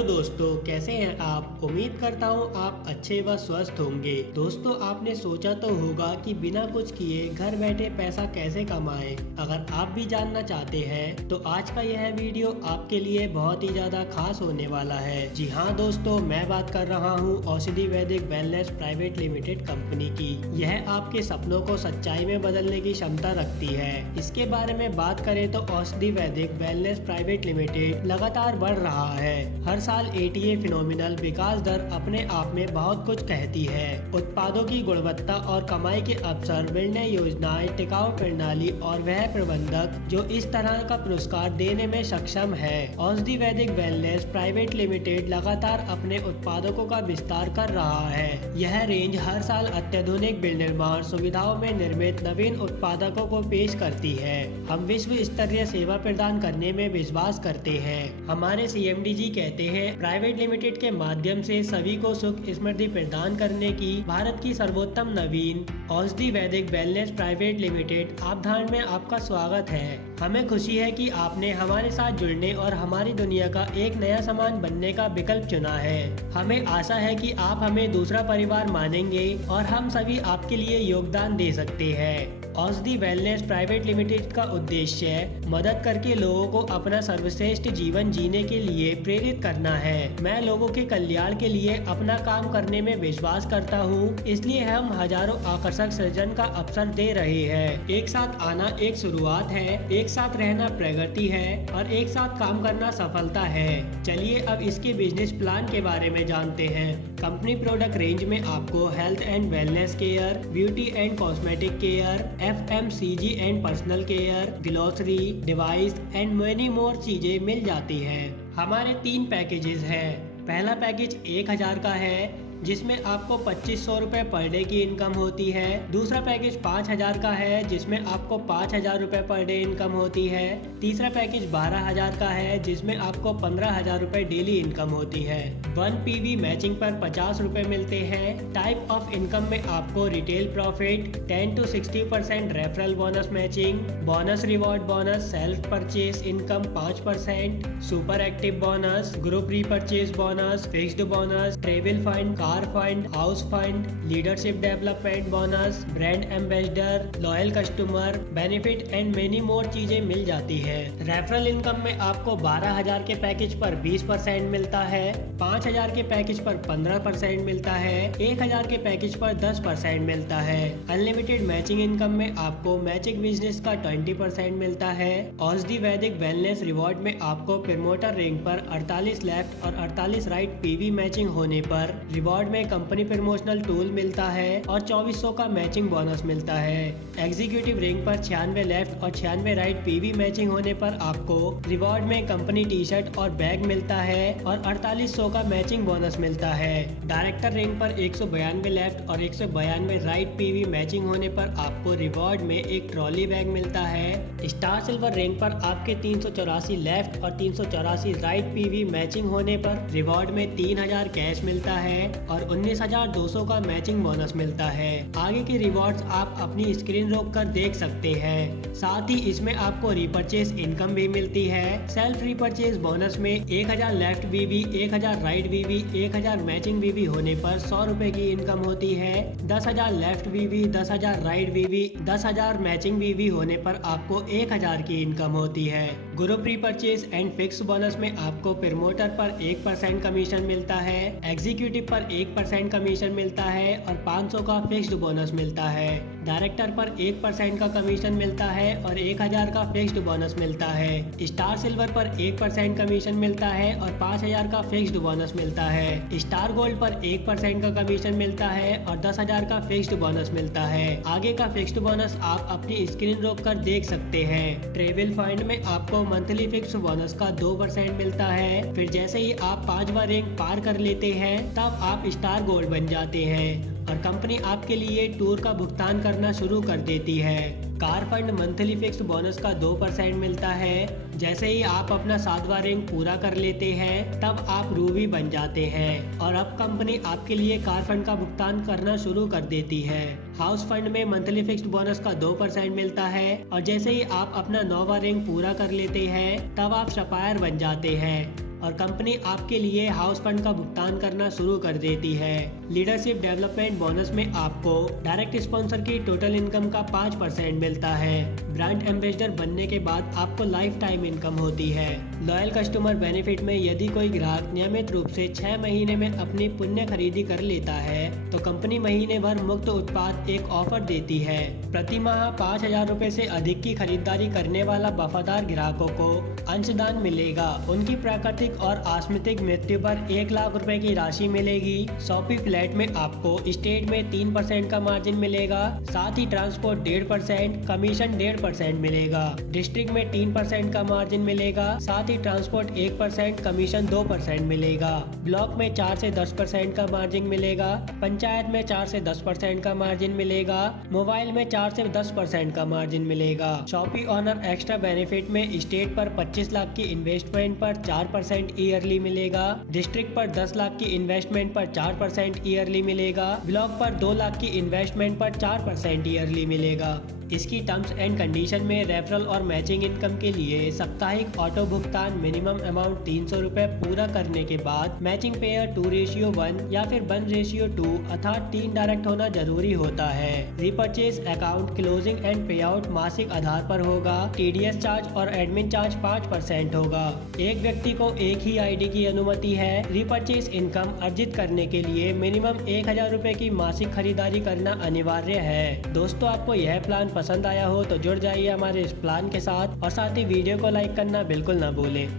Hello दोस्तों, कैसे हैं आप। उम्मीद करता हूँ आप अच्छे व स्वस्थ होंगे। दोस्तों, आपने सोचा तो होगा कि बिना कुछ किए घर बैठे पैसा कैसे कमाएं। अगर आप भी जानना चाहते हैं तो आज का यह वीडियो आपके लिए बहुत ही ज्यादा खास होने वाला है। जी हाँ दोस्तों, मैं बात कर रहा हूँ औषधि वैदिक वेलनेस प्राइवेट लिमिटेड कंपनी की। यह आपके सपनों को सच्चाई में बदलने की क्षमता रखती है। इसके बारे में बात करें तो औषधि वैदिक वेलनेस प्राइवेट लिमिटेड लगातार बढ़ रहा है। हर साल एटीए फिनोमिनल विकास दर अपने आप में बहुत कुछ कहती है। उत्पादों की गुणवत्ता और कमाई के अवसर, निर्णय योजनाएं, टिकाऊ प्रणाली और वह प्रबंधक जो इस तरह का पुरस्कार देने में सक्षम है। औषधि वैदिक वेलनेस प्राइवेट लिमिटेड लगातार अपने उत्पादकों का विस्तार कर रहा है। यह रेंज हर साल अत्याधुनिक विनिर्माण सुविधाओं में निर्मित नवीन उत्पादकों को पेश करती है। हम विश्व स्तरीय सेवा प्रदान करने में विश्वास करते हैं। हमारे सीएमडी जी कहते हैं, प्राइवेट लिमिटेड के माध्यम से सभी को सुख समृद्धि प्रदान करने की भारत की सर्वोत्तम नवीन औषधि वैदिक वेलनेस प्राइवेट लिमिटेड अवधारणा में आपका स्वागत है। हमें खुशी है कि आपने हमारे साथ जुड़ने और हमारी दुनिया का एक नया सामान बनने का विकल्प चुना है। हमें आशा है कि आप हमें दूसरा परिवार मानेंगे और हम सभी आपके लिए योगदान दे सकते हैं। औषधि वेलनेस प्राइवेट लिमिटेड का उद्देश्य मदद करके लोगों को अपना सर्वश्रेष्ठ जीवन जीने के लिए प्रेरित करना है। मैं लोगों के कल्याण के लिए अपना काम करने में विश्वास करता हूँ, इसलिए हम हजारों आकर्षक सृजन का अवसर दे रहे हैं। एक साथ आना एक शुरुआत है, एक साथ रहना प्रगति है और एक साथ काम करना सफलता है। चलिए अब इसके बिजनेस प्लान के बारे में जानते हैं। कंपनी प्रोडक्ट रेंज में आपको health and wellness care, beauty and cosmetic care, FMCG and personal care, grocery, device and many more चीजें मिल जाती हैं। हमारे 3 पैकेजेस हैं। पहला पैकेज 1000 का है जिसमें आपको 2500 रुपए पर डे की इनकम होती है। दूसरा पैकेज 5000 का है जिसमें आपको 5000 रुपए पर डे इनकम होती है। तीसरा पैकेज 12000 का है जिसमें आपको 15000 रुपए डेली इनकम होती है। 1 PV मैचिंग पर 50 रुपए मिलते हैं। टाइप ऑफ इनकम में आपको retail profit, 10 to 60% referral bonus matching, bonus reward bonus, self purchase income 5%, super active bonus, group repurchase bonus, fixed bonus, travel fund, car fund, house fund, leadership development bonus, brand ambassador, loyal customer benefit and many more चीजें मिल जाती है। Referral income में आपको 12000 के package पर 20% मिलता है, 5000 के पैकेज पर 15% मिलता है, 1000 के पैकेज पर 10% मिलता है। अनलिमिटेड मैचिंग इनकम में आपको मैचिंग बिजनेस का 20% मिलता है। औषधि वैदिक वेलनेस रिवॉर्ड में आपको प्रमोटर रैंक पर 48 लेफ्ट और 48 राइट PV मैचिंग होने पर रिवॉर्ड में कंपनी प्रमोशनल टूल मिलता है और 2400 का मैचिंग बोनस मिलता है। एग्जीक्यूटिव रैंक पर 96 लेफ्ट और 96 राइट PV मैचिंग होने पर आपको रिवॉर्ड में कंपनी टी शर्ट और बैग मिलता है और 4800 का मैचिंग बोनस मिलता है। डायरेक्टर रैंक पर 192 लेफ्ट और 192 राइट PV मैचिंग होने पर आपको रिवॉर्ड में एक ट्रॉली बैग मिलता है। स्टार सिल्वर रैंक पर आपके 384 लेफ्ट और 384 राइट PV मैचिंग होने पर रिवॉर्ड में 3000 कैश मिलता है और 19200 का मैचिंग बोनस मिलता है। आगे के रिवॉर्ड्स आप अपनी स्क्रीन रोक कर देख सकते हैं। साथ ही इसमें आपको रिपर्चेज इनकम भी मिलती है। सेल्फ रिपर्चेज बोनस में 1000 left VV, 1000 right VV, 1000 matching VV होने पर 100 रुपए की इनकम होती है। 10000 left VV, 10000 right VV, 10000 matching VV होने पर आपको 1000 की इनकम होती है। Group repurchase and fix bonus में आपको प्रमोटर पर 1% कमीशन मिलता है, एग्जीक्यूटिव पर 1% कमीशन मिलता है और 500 का फिक्स्ड बोनस मिलता है। डायरेक्टर पर 1% का कमीशन मिलता है और 1000 का फिक्स्ड बोनस मिलता है। स्टार सिल्वर पर 1% कमीशन मिलता है और 5000 का फिक्स्ड बोनस मिलता है। स्टार गोल्ड पर 1% का कमीशन मिलता है और 10000 का फिक्स्ड बोनस मिलता है। आगे का फिक्स्ड बोनस आप अपनी स्क्रीन रोक कर देख सकते हैं। ट्रेवल फंड में आपको मंथली फिक्स्ड बोनस का 2% मिलता है। फिर जैसे ही आप 5वां रैंक पार कर लेते हैं तब आप स्टार गोल्ड बन जाते हैं और कंपनी आपके लिए टूर का भुगतान करना शुरू कर देती है। Car fund monthly fixed bonus का 2% मिलता है। जैसे ही आप अपना 7वां रैंक पूरा कर लेते हैं तब आप रूबी बन जाते हैं और अब कंपनी आपके लिए कार फंड का भुगतान करना शुरू कर देती है। हाउस फंड में मंथली फिक्स्ड बोनस का 2% मिलता है और जैसे ही आप अपना 9वां रैंक पूरा कर लेते हैं तब आप सपायर बन जाते हैं और कंपनी आपके लिए हाउस फंड का भुगतान करना शुरू कर देती है। लीडरशिप डेवलपमेंट बोनस में आपको डायरेक्ट स्पॉन्सर की टोटल इनकम का 5% मिलता है। ब्रांड एम्बेसडर बनने के बाद आपको लाइफ टाइम इनकम होती है। लॉयल कस्टमर बेनिफिट में यदि कोई ग्राहक नियमित रूप से 6 महीने में अपनी पुण्य खरीदी कर लेता है तो कंपनी महीने भर मुफ्त उत्पाद एक ऑफर देती है। प्रति माह 5,000 रुपए से अधिक की खरीदारी करने वाला वफादार ग्राहकों को अंशदान मिलेगा। उनकी प्राकृतिक और आकस्मिक मृत्यु पर 1 लाख रुपए की राशि मिलेगी। शॉपी फ्लैट में आपको स्टेट में 3% का मार्जिन मिलेगा, साथ ही ट्रांसपोर्ट 1.5%, कमीशन 1.5% मिलेगा। डिस्ट्रिक्ट में 3% का मार्जिन मिलेगा, साथ ही ट्रांसपोर्ट 1%, कमीशन 2% मिलेगा। ब्लॉक में 4 से 10% का मार्जिन मिलेगा, पंचायत में 4 से 10% का मार्जिन मिलेगा, मोबाइल में 4 से 10% का मार्जिन मिलेगा। शॉपी ऑनर एक्स्ट्रा बेनिफिट में स्टेट पर 25 लाख की इन्वेस्टमेंट पर 4% ईयरली मिलेगा, डिस्ट्रिक्ट पर 10 लाख की इन्वेस्टमेंट पर 4% ईयरली मिलेगा, ब्लॉक पर 2 लाख की इन्वेस्टमेंट पर 4% ईयरली मिलेगा। इसकी टर्म्स एंड कंडीशन में रेफरल और मैचिंग इनकम के लिए साप्ताहिक ऑटो भुगतान मिनिमम अमाउंट 300 रुपए पूरा करने के बाद मैचिंग पेयर 2:1 या फिर 1:2 अर्थात 3 डायरेक्ट होना जरूरी होता है। रिपर्चेज अकाउंट क्लोजिंग एंड पे आउट मासिक आधार पर होगा। TDS चार्ज और एडमिन चार्ज 5% होगा। एक व्यक्ति को एक ही ID की अनुमति है। रिपर्चेज इनकम अर्जित करने के लिए मिनिमम 1,000 रुपए की मासिक खरीदारी करना अनिवार्य है। दोस्तों, आपको यह प्लान पसंद आया हो तो जुड़ जाइए हमारे इस प्लान के साथ और साथ ही वीडियो को लाइक करना बिल्कुल ना भूलें।